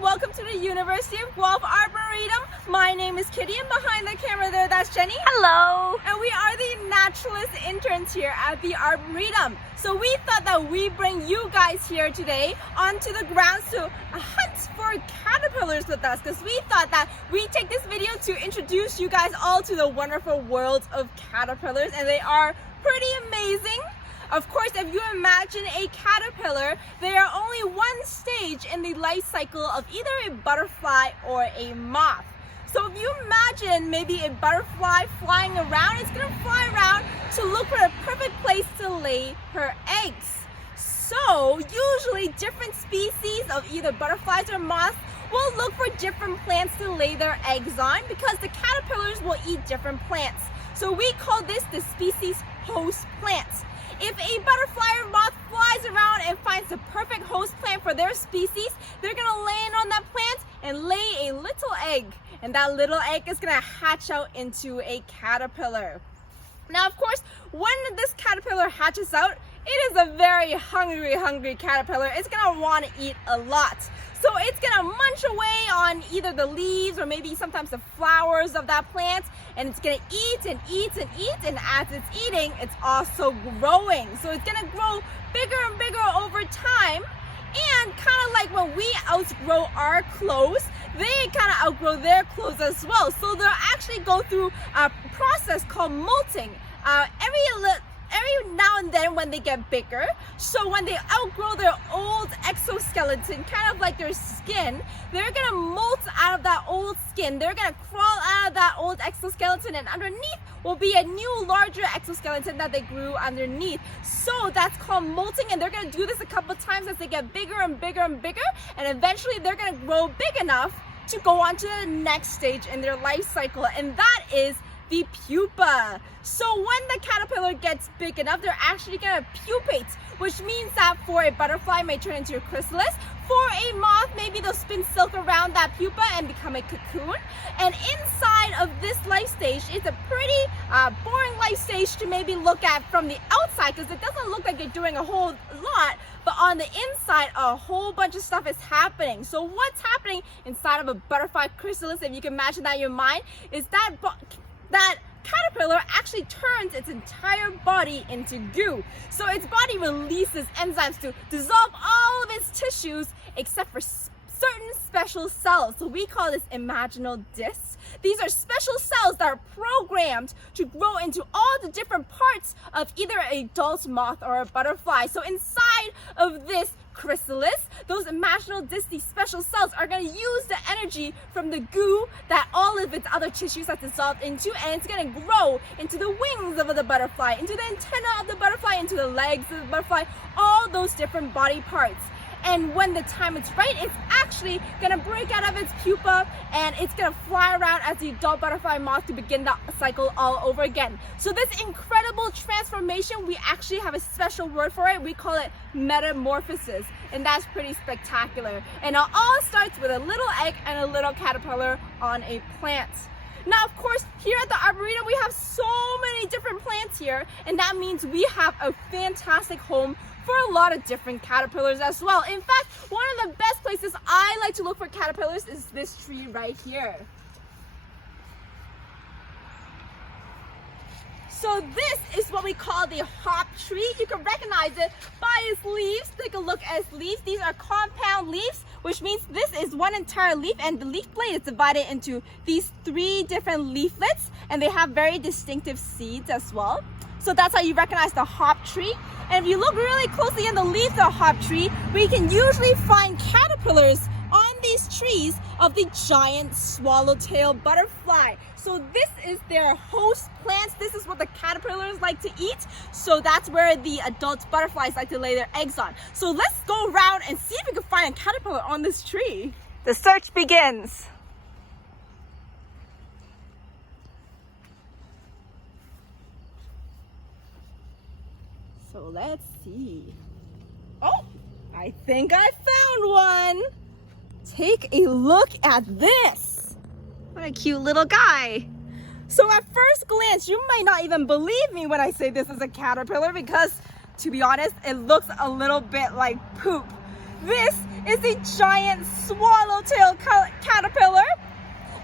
welcome to the University of Guelph Arboretum. My name is Kitty, and behind the camera there, that's Jenny. Hello! And we are the Naturalist Interns here at the Arboretum. So we thought that we bring you guys here today onto the grounds to hunt for caterpillars with us, because we thought that we take this video to introduce you guys all to the wonderful world of caterpillars, and they are pretty amazing. Of course, if you imagine a caterpillar, they are only one stage in the life cycle of either a butterfly or a moth. So if you imagine maybe a butterfly flying around, it's going to fly around to look for a perfect place to lay her eggs. So usually different species of either butterflies or moths will look for different plants to lay their eggs on, because the caterpillars will eat different plants. So we call this the species host plants. If a butterfly or moth flies around and finds the perfect host plant for their species, they're going to land on that plant and lay a little egg. And that little egg is going to hatch out into a caterpillar. Now, of course, when this caterpillar hatches out, it is a very hungry caterpillar. It's going to want to eat a lot. So it's going to munch away on either the leaves or maybe sometimes the flowers of that plant, and it's going to eat and eat and eat, and as it's eating, it's also growing. So it's going to grow bigger and bigger over time, and kind of like when we outgrow our clothes, they kind of outgrow their clothes as well. So they'll actually go through a process called molting every now and then when they get bigger. So when they outgrow their old exoskeleton, kind of like their skin, they're gonna molt out of that old skin. They're gonna crawl out of that old exoskeleton, and underneath will be a new larger exoskeleton that they grew underneath. So that's called molting, and they're gonna do this a couple times as they get bigger and bigger and bigger, and eventually they're gonna grow big enough to go on to the next stage in their life cycle, and that is the pupa. So when the caterpillar gets big enough, they're actually going to pupate, which means that for a butterfly, it may turn into a chrysalis. For a moth, maybe they'll spin silk around that pupa and become a cocoon. And inside of this life stage, it's a pretty boring life stage to maybe look at from the outside, because it doesn't look like they're doing a whole lot, but on the inside, a whole bunch of stuff is happening. So what's happening inside of a butterfly chrysalis, if you can imagine that in your mind, is that caterpillar actually turns its entire body into goo. So its body releases enzymes to dissolve all of its tissues except for certain special cells. So we call this imaginal discs. These are special cells that are programmed to grow into all the different parts of either an adult moth or a butterfly. So inside of this chrysalis, those imaginal discs, these special cells, are going to use the energy from the goo that all of its other tissues have dissolved into, and it's going to grow into the wings of the butterfly, into the antenna of the butterfly, into the legs of the butterfly, all those different body parts. And when the time is right, it's actually going to break out of its pupa, and it's going to fly around as the adult butterfly moth to begin the cycle all over again. So this incredible transformation, we actually have a special word for it. We call it metamorphosis, and that's pretty spectacular. And it all starts with a little egg and a little caterpillar on a plant. Now, of course, here at the Arboretum, we have so many different plants here, and that means we have a fantastic home for a lot of different caterpillars as well. In fact, one of the best places I like to look for caterpillars is this tree right here. So this is what we call the hop tree. You can recognize it by its leaves. Take a look at its leaves. These are compound leaves, which means this is one entire leaf, and the leaf blade is divided into these 3 different leaflets, and they have very distinctive seeds as well. So that's how you recognize the hop tree. And if you look really closely in the leaves of the hop tree, we can usually find caterpillars on these trees of the giant swallowtail butterfly. So this is their host plants. This is what the caterpillars like to eat. So that's where the adult butterflies like to lay their eggs on. So let's go around and see if we can find a caterpillar on this tree. The search begins. So let's see. Oh, I think I found one. Take a look at this. What a cute little guy. So at first glance, you might not even believe me when I say this is a caterpillar, because to be honest, it looks a little bit like poop. This is a giant swallowtail caterpillar.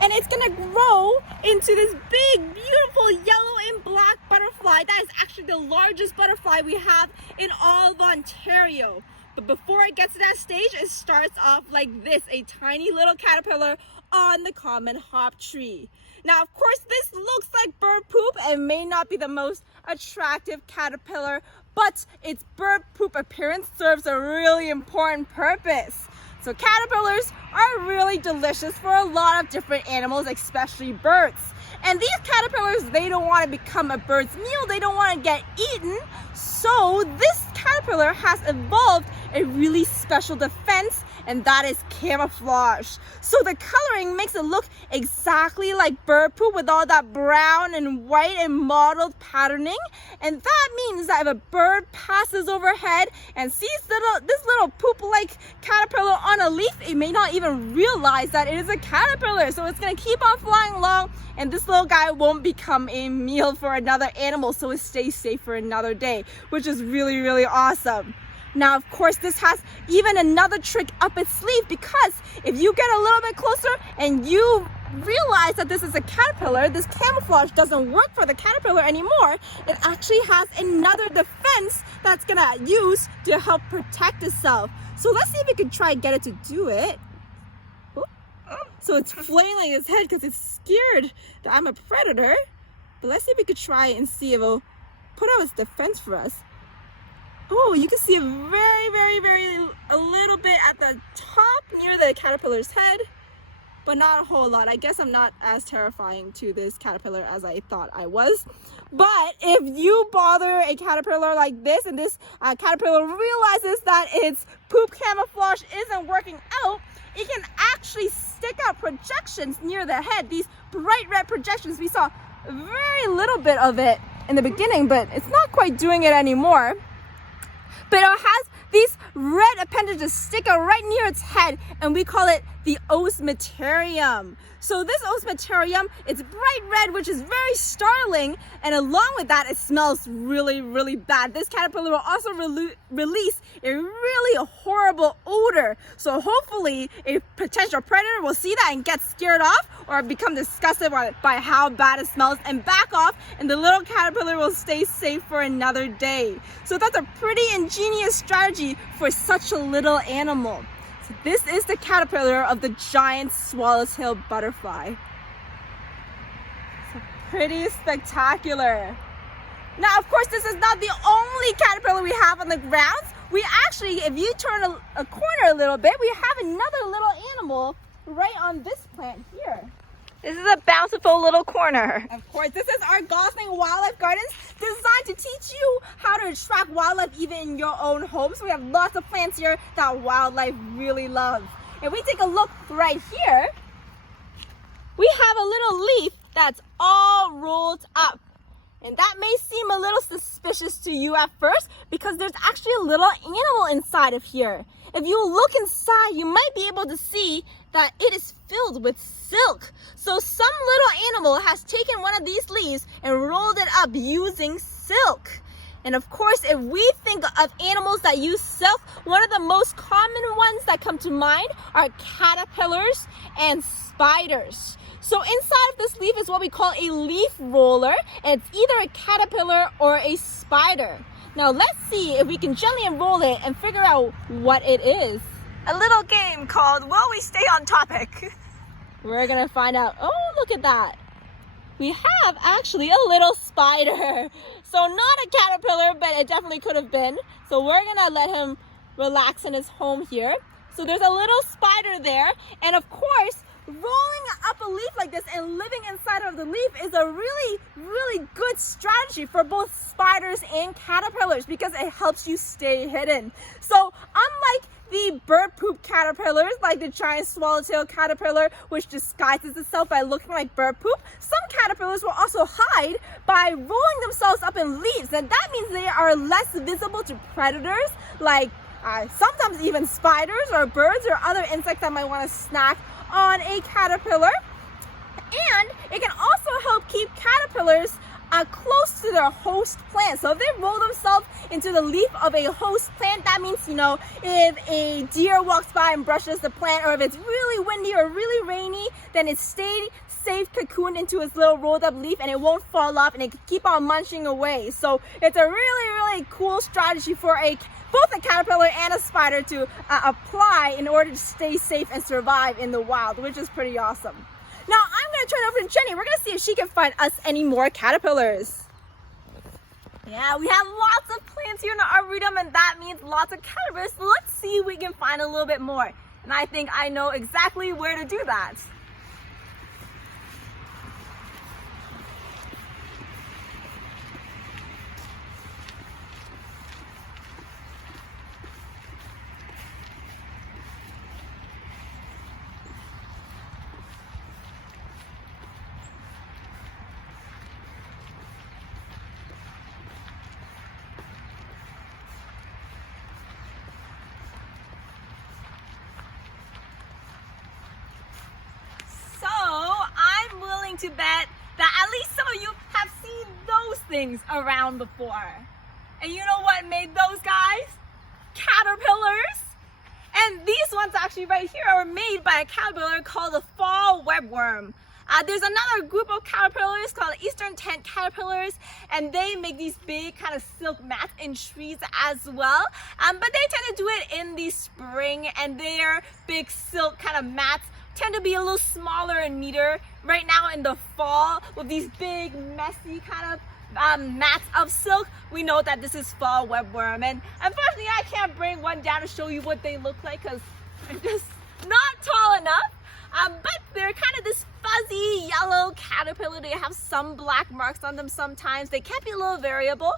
And it's gonna grow into this big, beautiful yellow and black butterfly. That is actually the largest butterfly we have in all of Ontario. But before it gets to that stage, it starts off like this, a tiny little caterpillar on the common hop tree. Now, of course, this looks like bird poop and may not be the most attractive caterpillar, but its bird poop appearance serves a really important purpose. So caterpillars are really delicious for a lot of different animals, especially birds. And these caterpillars, they don't want to become a bird's meal. They don't want to get eaten. So this caterpillar has evolved a really special defense, and that is camouflage. So the coloring makes it look exactly like bird poop with all that brown and white and mottled patterning. And that means that if a bird passes overhead and sees this little poop-like caterpillar on a leaf, it may not even realize that it is a caterpillar. So it's gonna keep on flying along, and this little guy won't become a meal for another animal, so it stays safe for another day, which is really, really awesome. Now, of course, this has even another trick up its sleeve, because if you get a little bit closer and you realize that this is a caterpillar, this camouflage doesn't work for the caterpillar anymore. It actually has another defense that's gonna use to help protect itself. So let's see if we can try and get it to do it. So it's flailing its head because it's scared that I'm a predator. But let's see if we could try and see if it'll put out its defense for us. Oh, you can see a a little bit at the top near the caterpillar's head, but not a whole lot. I guess I'm not as terrifying to this caterpillar as I thought I was. But if you bother a caterpillar like this, and this caterpillar realizes that its poop camouflage isn't working out, it can actually stick out projections near the head. These bright red projections, we saw very little bit of it in the beginning, but it's not quite doing it anymore. But it has these red appendages stick out right near its head, and we call it the osmeterium. So this osmeterium, it's bright red, which is very startling, and along with that, it smells really, really bad. This caterpillar will also release a really horrible odor. So hopefully a potential predator will see that and get scared off, or become disgusted by how bad it smells and back off, and the little caterpillar will stay safe for another day. So that's a pretty ingenious strategy for such a little animal. So this is the caterpillar of the giant swallowtail butterfly. So pretty spectacular. Now, of course, this is not the only caterpillar we have on the grounds. We actually, if you turn a corner a little bit, we have another little animal right on this plant here. This is a bountiful little corner. Of course, this is our Gosling Wildlife Gardens, designed to teach you how to attract wildlife even in your own home. So we have lots of plants here that wildlife really loves. If we take a look right here, we have a little leaf that's all rolled up. And that may seem a little suspicious to you at first, because there's actually a little animal inside of here. If you look inside, you might be able to see that it is filled with silk. So some little animal has taken one of these leaves and rolled it up using silk. And of course, if we think of animals that use silk, one of the most common ones that come to mind are caterpillars and spiders. So inside of this leaf is what we call a leaf roller, and it's either a caterpillar or a spider. Now let's see if we can gently unroll it and figure out what it is. A little game called Will We Stay on Topic? We're gonna find out. Oh, look at that. We have actually a little spider. So not a caterpillar, but it definitely could have been. So we're gonna let him relax in his home here. So there's a little spider there, and of course, rolling up a leaf like this and living inside of the leaf is a really good strategy for both spiders and caterpillars, because it helps you stay hidden. So unlike the bird poop caterpillars, like the giant swallowtail caterpillar, which disguises itself by looking like bird poop, some caterpillars will also hide by rolling themselves up in leaves, and that means they are less visible to predators, like sometimes even spiders or birds or other insects that might want to snack on a caterpillar. And it can also help keep caterpillars close to their host plant. So if they roll themselves into the leaf of a host plant, that means, you know, if a deer walks by and brushes the plant, or if it's really windy or really rainy, then it stayed safe, cocooned into its little rolled up leaf, and it won't fall off, and it can keep on munching away. So it's a really cool strategy for both a caterpillar and a spider to apply in order to stay safe and survive in the wild, which is pretty awesome. Now I'm going to turn it over to Jenny. We're going to see if she can find us any more caterpillars. Yeah, we have lots of plants here in the Arboretum, and that means lots of caterpillars. So let's see if we can find a little bit more. And I think I know exactly where to do that. To bet that at least some of you have seen those things around before. And you know what made those guys? Caterpillars. And these ones actually right here are made by a caterpillar called the fall webworm. There's another group of caterpillars called eastern tent caterpillars, and they make these big kind of silk mats in trees as well. But they tend to do it in the spring, and their big silk kind of mats tend to be a little smaller and neater. Right now in the fall, with these big messy kind of mats of silk, we know that this is fall webworm. And unfortunately I can't bring one down to show you what they look like because they're just not tall enough. But they're kind of this fuzzy yellow caterpillar. They have some black marks on them sometimes. They can be a little variable,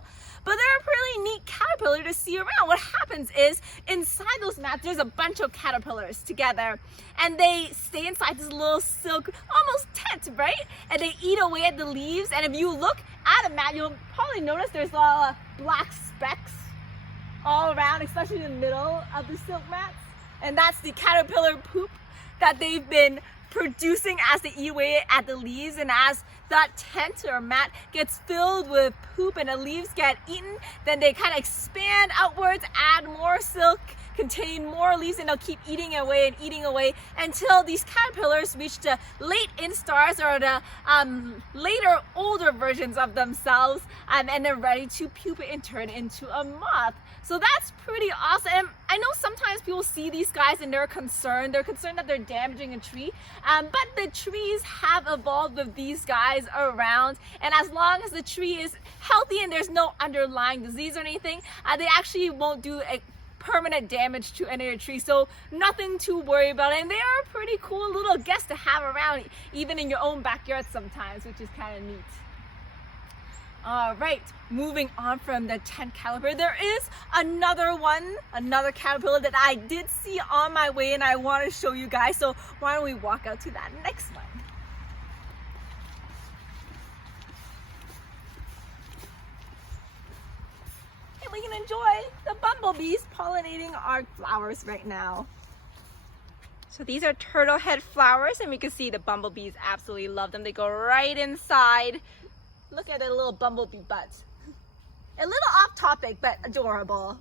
but they're a pretty neat caterpillar to see around. What happens is inside those mats, there's a bunch of caterpillars together, and they stay inside this little silk, almost tent, right? And they eat away at the leaves. And if you look at a mat, you'll probably notice there's a lot of black specks all around, especially in the middle of the silk mats. And that's the caterpillar poop that they've been producing as they eat away at the leaves. And as that tent or mat gets filled with poop and the leaves get eaten, then they kind of expand outwards, add more silk, contain more leaves, and they'll keep eating away until these caterpillars reach the late instars, or the later older versions of themselves, and they're ready to pupa and turn into a moth. So that's pretty awesome. I know sometimes people see these guys and they're concerned that they're damaging a tree, but the trees have evolved with these guys around, and as long as the tree is healthy and there's no underlying disease or anything, they actually won't do a permanent damage to any of your trees, so nothing to worry about. And they are a pretty cool little guest to have around, even in your own backyard sometimes, which is kind of neat. All right, moving on from the tent caterpillar, there is another caterpillar that I did see on my way, and I want to show you guys. So why don't we walk out to that next one? We can enjoy the bumblebees pollinating our flowers right now. So these are turtle head flowers, and we can see the bumblebees absolutely love them. They go right inside. Look at the little bumblebee butt. A little off topic, but adorable.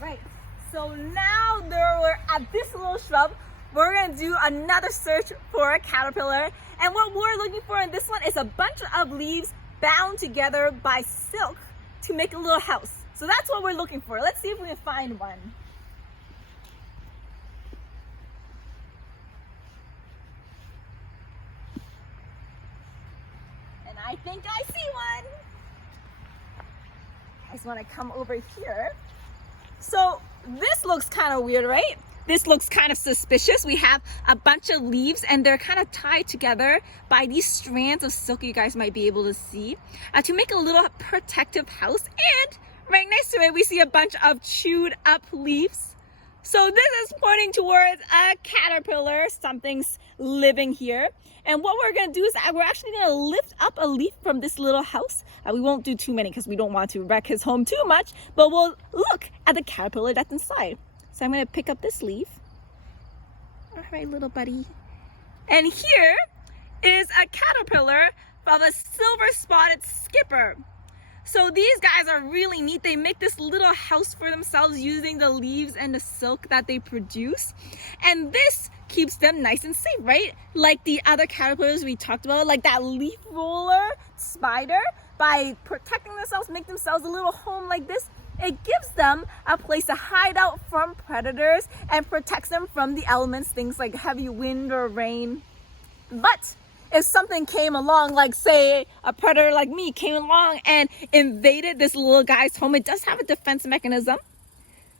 Alright, so now we're at this little shrub. We're going to do another search for a caterpillar. And what we're looking for in this one is a bunch of leaves bound together by silk to make a little house. So that's what we're looking for. Let's see if we can find one. And I think I see one. I just want to come over here. So this looks kind of weird, right? This looks kind of suspicious. We have a bunch of leaves and they're kind of tied together by these strands of silk you guys might be able to see to make a little protective house. And right next to it, we see a bunch of chewed up leaves. So this is pointing towards a caterpillar. Something's living here. And what we're going to do is we're actually going to lift up a leaf from this little house. We won't do too many because we don't want to wreck his home too much, but we'll look at the caterpillar that's inside. So I'm going to pick up this leaf. All right, little buddy. And here is a caterpillar of a silver-spotted skipper. So these guys are really neat. They make this little house for themselves using the leaves and the silk that they produce. And this keeps them nice and safe, right? Like the other caterpillars we talked about, like that leaf roller spider, by protecting themselves, make themselves a little home like this, it gives them a place to hide out from predators and protects them from the elements, things like heavy wind or rain. But if something came along, like say a predator like me came along and invaded this little guy's home, it does have a defense mechanism.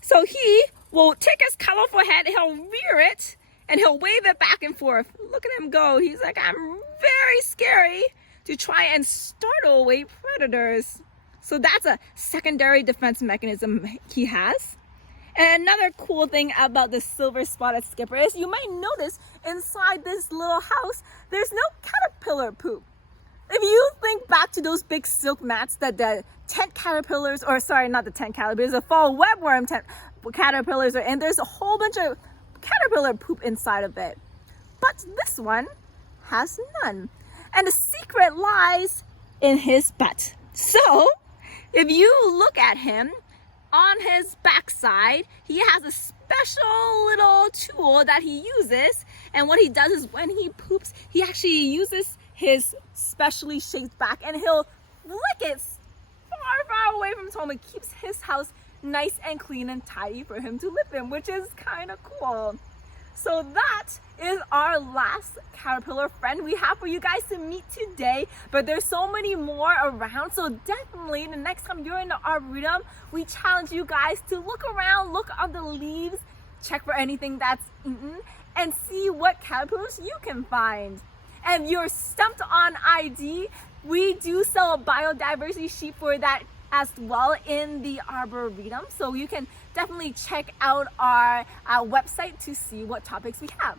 So he will take his colorful head, he'll rear it, and he'll wave it back and forth. Look at him go. He's like, I'm very scary, to try and startle away predators. So that's a secondary defense mechanism he has. And another cool thing about the silver-spotted skipper is you might notice inside this little house, there's no caterpillar poop. If you think back to those big silk mats that the tent caterpillars, or sorry, not the tent caterpillars, the fall webworm tent caterpillars are in, there's a whole bunch of caterpillar poop inside of it. But this one has none. And the secret lies in his butt. So, if you look at him, on his backside, he has a special little tool that he uses. And what he does is when he poops, he actually uses his specially shaped back and he'll lick it far, far away from his home. It keeps his house nice and clean and tidy for him to live in, which is kind of cool. So that is our last caterpillar friend we have for you guys to meet today, but there's so many more around. So definitely the next time you're in the Arboretum, we challenge you guys to look around, look on the leaves, check for anything that's eaten, and see what caterpillars you can find. And if you're stumped on ID, we do sell a biodiversity sheet for that as well in the Arboretum. So you can definitely check out our website to see what topics we have.